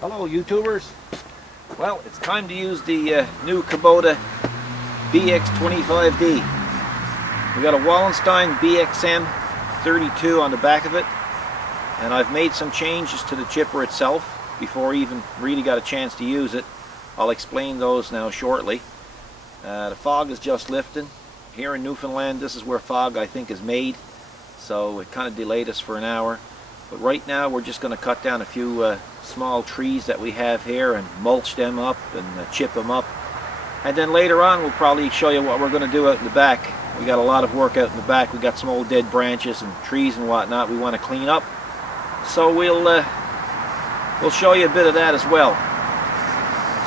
Hello YouTubers. Well, it's time to use the new Kubota BX25D. We got a Wallenstein BXM 32 on the back of it, and I've made some changes to the chipper itself before I even really got a chance to use it. I'll explain those now shortly. The fog is just lifting. Here in Newfoundland, this is where fog I think is made, so it kind of delayed us for an hour. But right now we're just going to cut down a few small trees that we have here and mulch them up and chip them up. And then later on we'll probably show you what we're going to do out in the back. We got a lot of work out in the back. We got some old dead branches and trees and whatnot we want to clean up. So we'll show you a bit of that as well.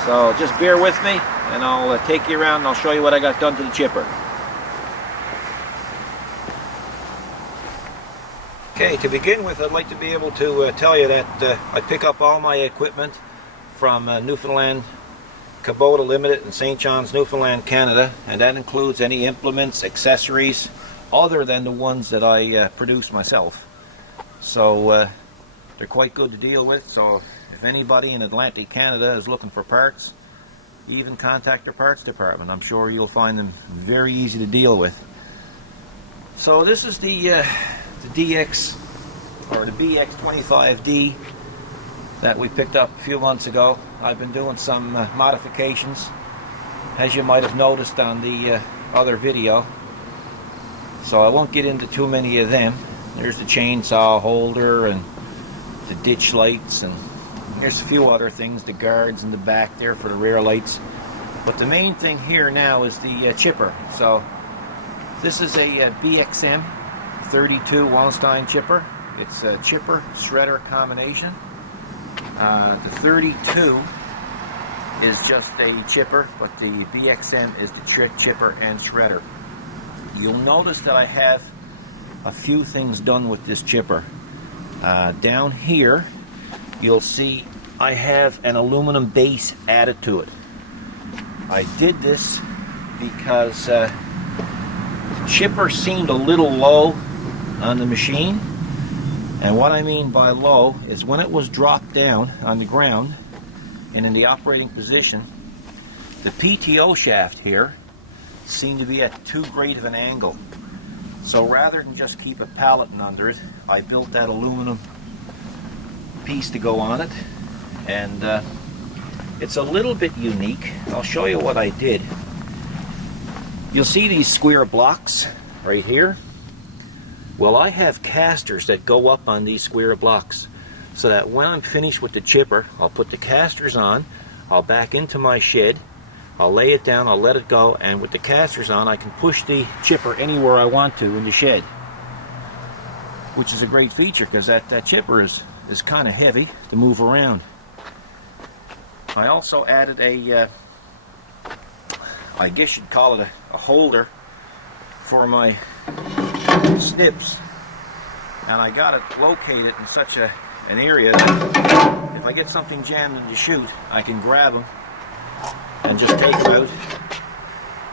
So just bear with me and I'll take you around and I'll show you what I got done to the chipper. Okay, to begin with, I'd like to be able to tell you that I pick up all my equipment from Newfoundland Kubota Limited in St. John's, Newfoundland, Canada, and that includes any implements, accessories, other than the ones that I produce myself. So they're quite good to deal with, so if anybody in Atlantic Canada is looking for parts, even contact their parts department. I'm sure you'll find them very easy to deal with. So this is the DX or the BX25D that we picked up a few months ago. I've been doing some modifications, as you might have noticed on the other video, so I won't get into too many of them. There's the chainsaw holder and the ditch lights, and there's a few other things, the guards in the back there for the rear lights. But the main thing here now is the chipper. So this is a BXM 32 Wallenstein chipper. It's a chipper shredder combination. The 32 is just a chipper, but the BXM is the chipper and shredder. You'll notice that I have a few things done with this chipper. Down here you'll see I have an aluminum base added to it. I did this because the chipper seemed a little low on the machine, and what I mean by low is when it was dropped down on the ground and in the operating position, the PTO shaft here seemed to be at too great of an angle. So rather than just keep a pallet under it, I built that aluminum piece to go on it, and it's a little bit unique. I'll show you what I did. You'll see these square blocks right here. Well, I have casters that go up on these square blocks, so that when I'm finished with the chipper, I'll put the casters on, I'll back into my shed, I'll lay it down, I'll let it go, and with the casters on I can push the chipper anywhere I want to in the shed, which is a great feature because that chipper is kind of heavy to move around. I also added a I guess you'd call it a holder for my snips, and I got it located in such an area that if I get something jammed in the chute, I can grab them and just take them out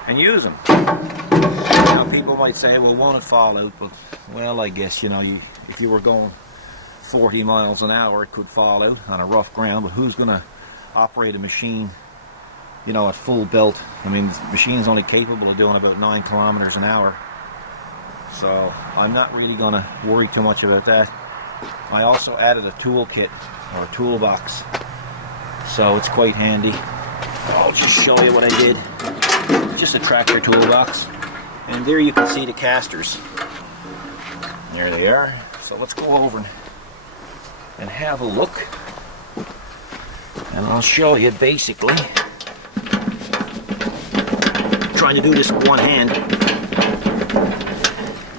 and use them. Now people might say, well, won't it fall out? But well, I guess, you know, if you were going 40 miles an hour, it could fall out on a rough ground, but who's going to operate a machine, you know, at full belt? I mean, the machine's only capable of doing about 9 kilometers an hour. So I'm not really going to worry too much about that. I also added a tool kit or a toolbox, so it's quite handy. I'll just show you what I did. It's just a tractor toolbox, and there you can see the casters. There they are. So let's go over and have a look, and I'll show you basically. I'm trying to do this with one hand.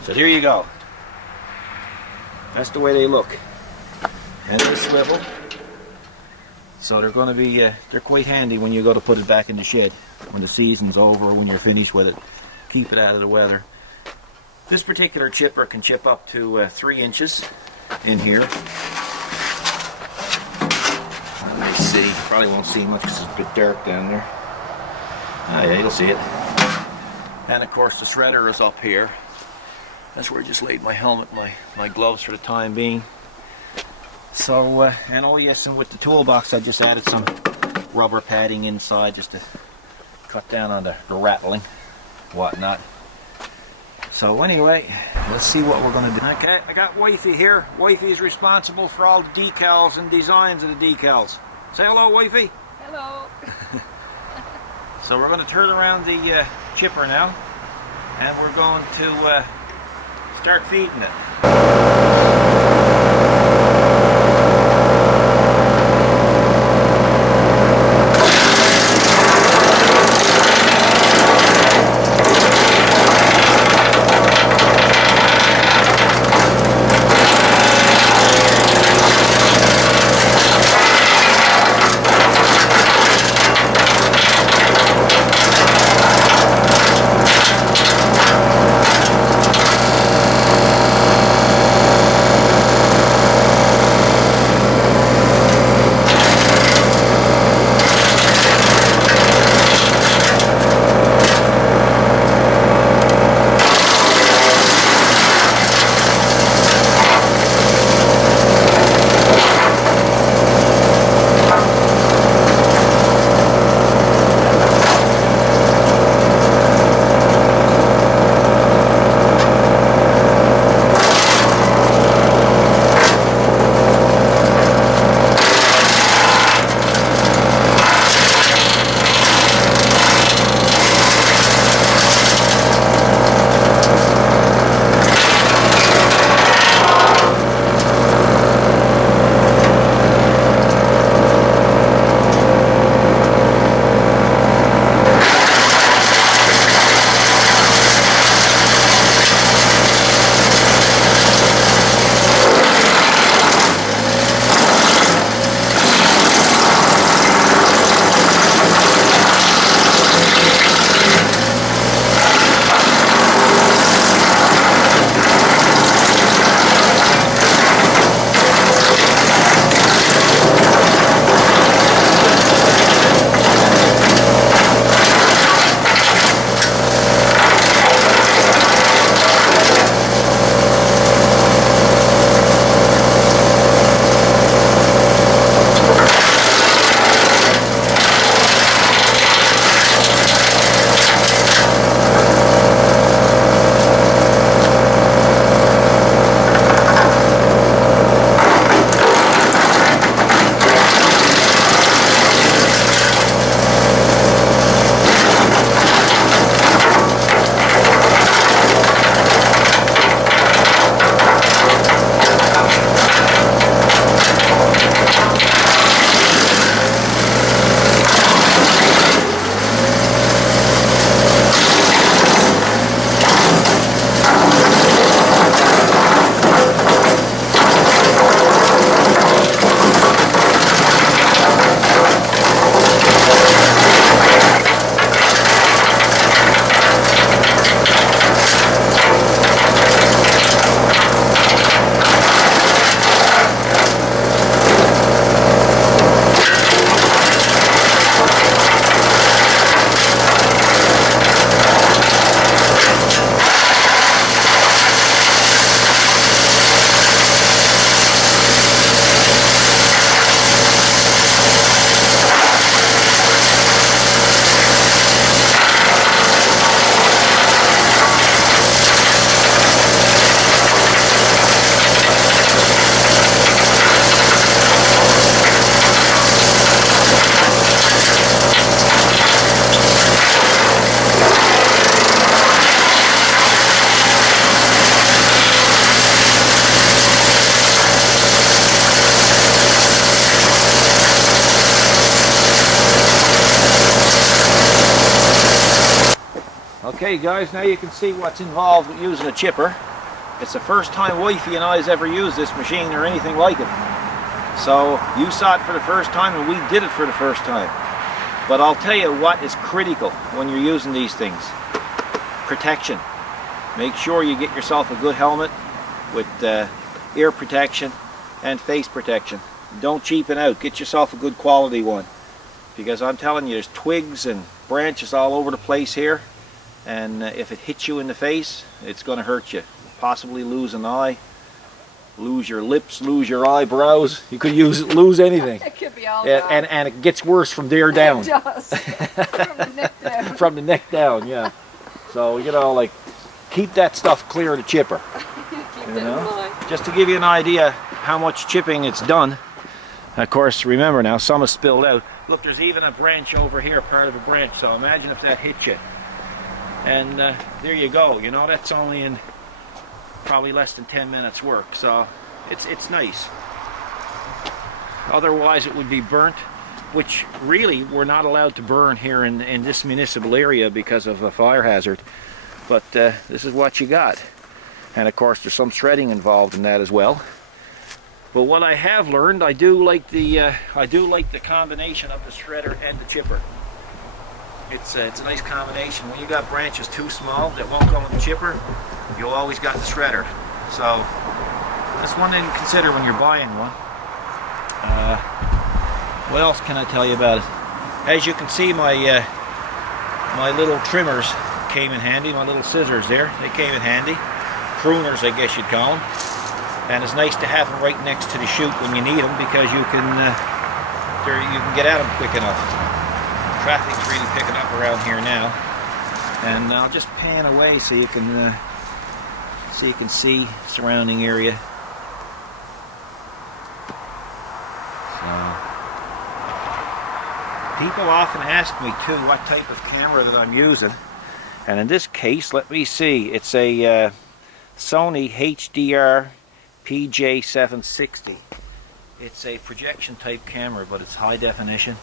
So here you go. That's the way they look. And they swivel. So they're going to be, they're quite handy when you go to put it back in the shed. When the season's over, when you're finished with it. Keep it out of the weather. This particular chipper can chip up to 3 inches in here. Let me see. Probably won't see much because it's a bit dark down there. Oh yeah, you'll see it. And of course the shredder is up here. That's where I just laid my helmet, my gloves for the time being. So, and oh yes, and with the toolbox I just added some rubber padding inside just to cut down on the rattling, whatnot. So anyway, let's see what we're going to do. Okay, I got Wifey here. Wifey is responsible for all the decals and designs of the decals. Say hello, Wifey. Hello. So we're going to turn around the chipper now, and we're going to start feeding it. Okay guys, now you can see what's involved with using a chipper. It's the first time Wifey and I has ever used this machine or anything like it. So you saw it for the first time and we did it for the first time. But I'll tell you what is critical when you're using these things. Protection. Make sure you get yourself a good helmet with ear protection and face protection. Don't cheapen out. Get yourself a good quality one. Because I'm telling you, there's twigs and branches all over the place here. And if it hits you in the face, it's going to hurt you. Possibly lose an eye. lose your lips, lose your eyebrows. You could lose anything. It could be all and it gets worse from there down. It does. From the neck down. From the neck down, yeah. So, you know, like, keep that stuff clear of the chipper. Keep that in mind. Just to give you an idea how much chipping it's done. Of course, remember now, some is spilled out. Look, there's even a branch over here, part of a branch. So imagine if that hit you. And there you go. You know, that's only in probably less than 10 minutes work. So it's nice. Otherwise, it would be burnt, which really we're not allowed to burn here in this municipal area because of a fire hazard. But this is what you got. And of course, there's some shredding involved in that as well. But what I have learned, I do like the combination of the shredder and the chipper. It's a nice combination. When you got branches too small that won't go in the chipper, you'll always got the shredder. So that's one thing to consider when you're buying one. What else can I tell you about it? As you can see, my my little trimmers came in handy. My little scissors there, they came in handy. Pruners, I guess you'd call them. And it's nice to have them right next to the chute when you need them, because you can get at them quick enough. Traffic's really picking up around here now, and I'll just pan away so you can see surrounding area. So people often ask me too what type of camera that I'm using, and in this case, let me see, it's a Sony HDR PJ760. It's a projection type camera, but it's high definition,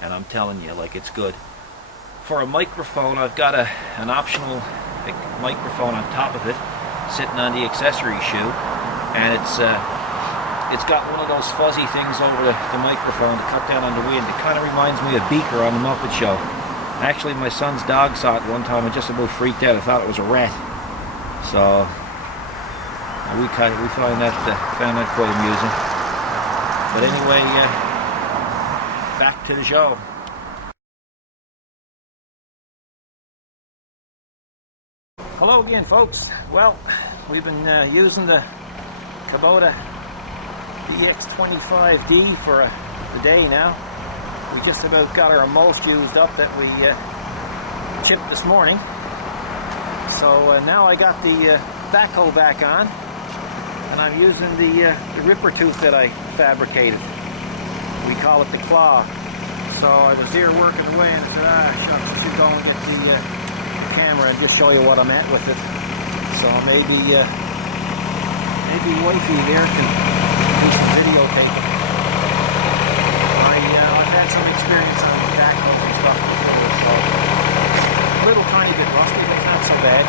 and I'm telling you, like, it's good. For a microphone, I've got an optional microphone on top of it, sitting on the accessory shoe, and it's got one of those fuzzy things over the microphone to cut down on the wind. It kind of reminds me of Beaker on the Muppet Show. Actually, my son's dog saw it one time and just about freaked out. I thought it was a rat. So we found that quite amusing. But anyway, back to the show. Hello again, folks. Well, we've been using the Kubota BX25D for the day now. We just about got our most used up that we chipped this morning. So now I got the backhoe back on, and I'm using the ripper tooth that I fabricated. We call it the claw. So I was there working away, and I said, shucks, I should go and get the camera and just show you what I'm at with it. So maybe wifey there can do some videotaping. I've had some experience on backhoes and stuff before, so a little tiny bit rusty, but not so bad.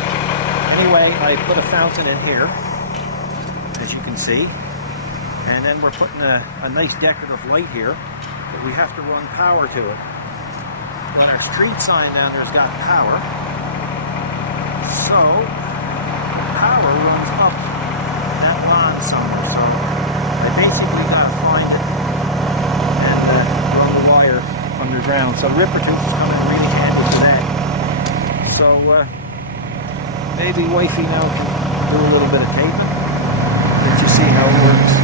Anyway, I put a fountain in here, as you can see, and then we're putting a nice decorative light here, but we have to run power to it. Well, our street sign down there's got power, so power runs up that line somewhere, so I basically got to find it and run the wire underground. So ripper tooth is coming in really handy for that. So maybe wifey now can do a little bit of taping, let you see how it works.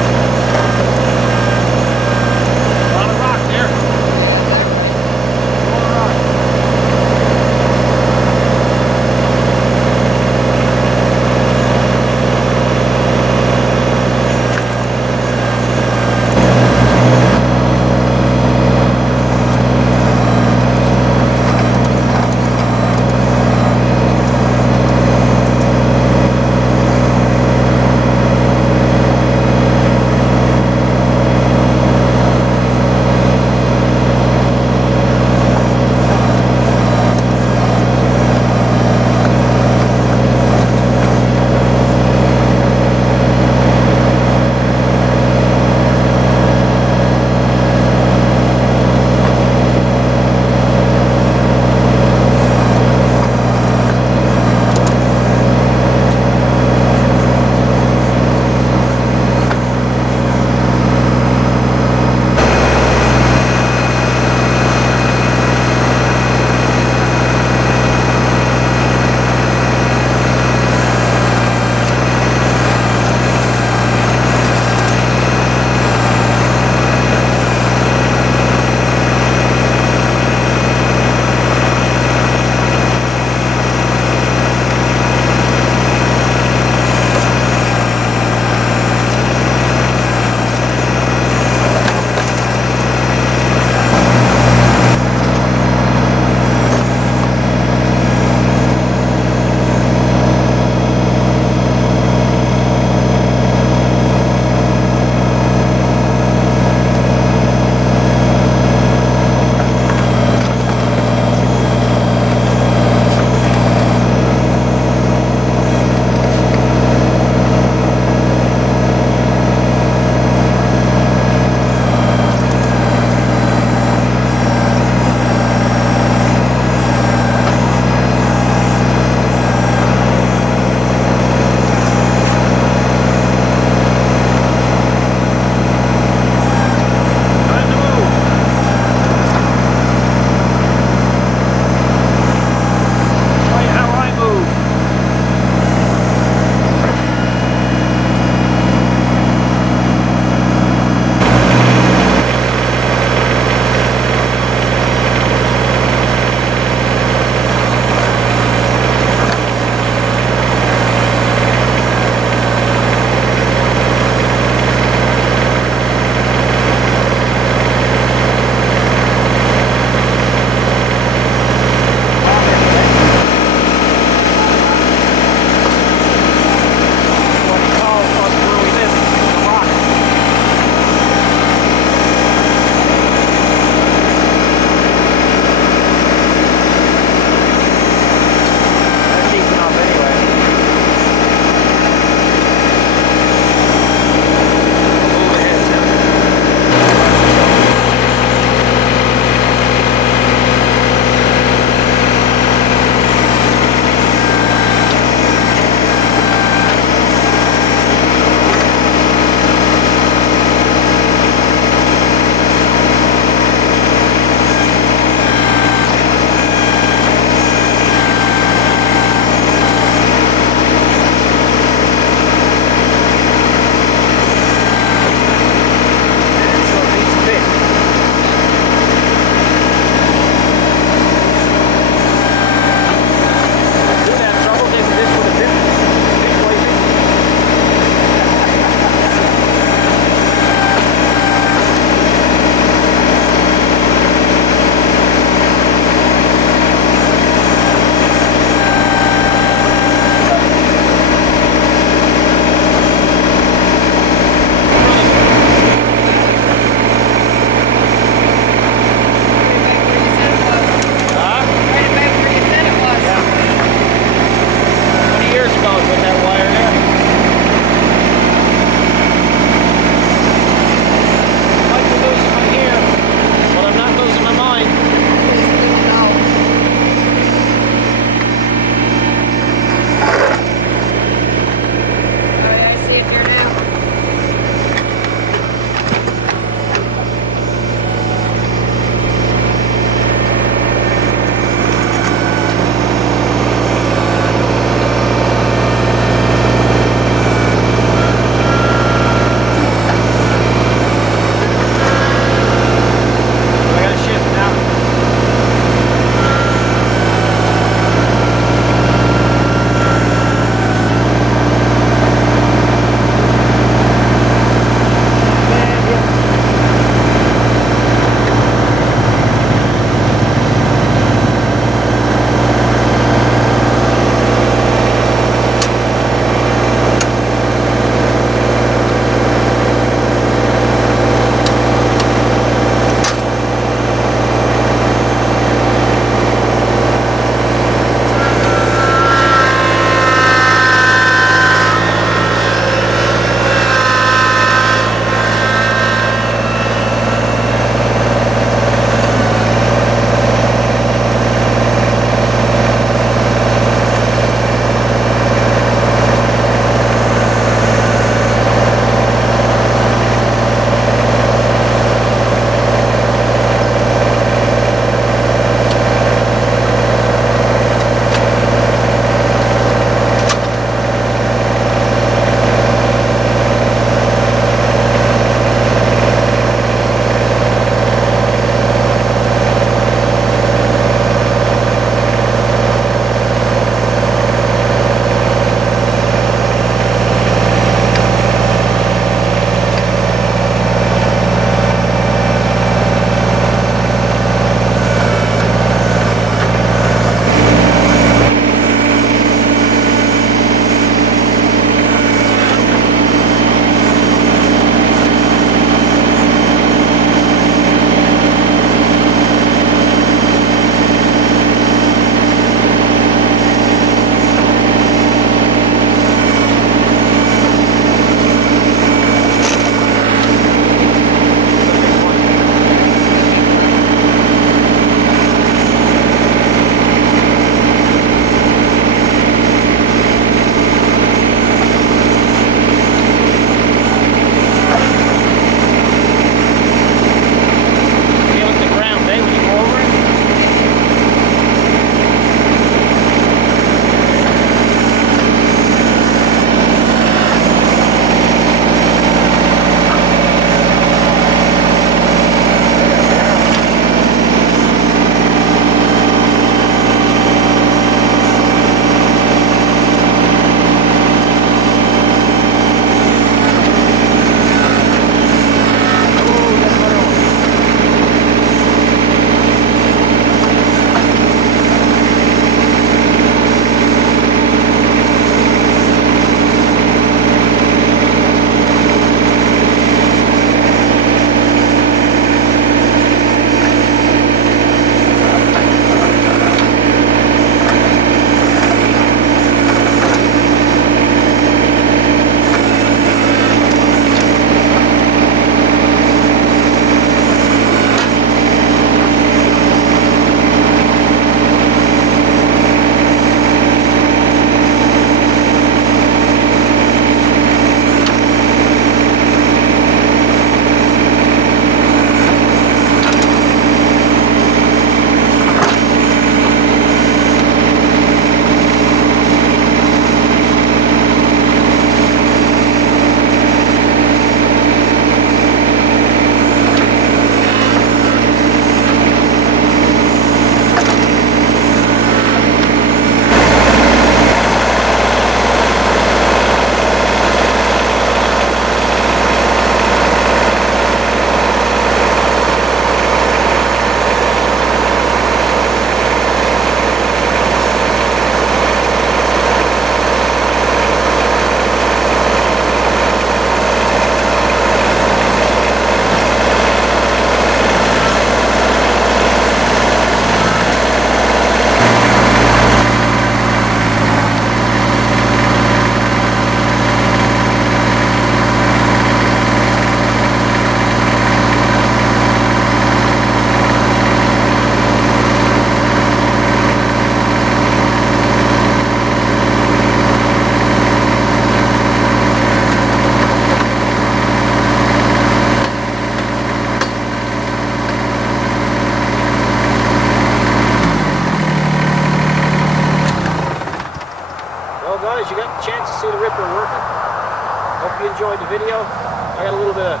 video. I got a little bit of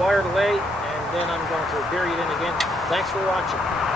wire to lay, and then I'm going to bury it in again. Thanks for watching.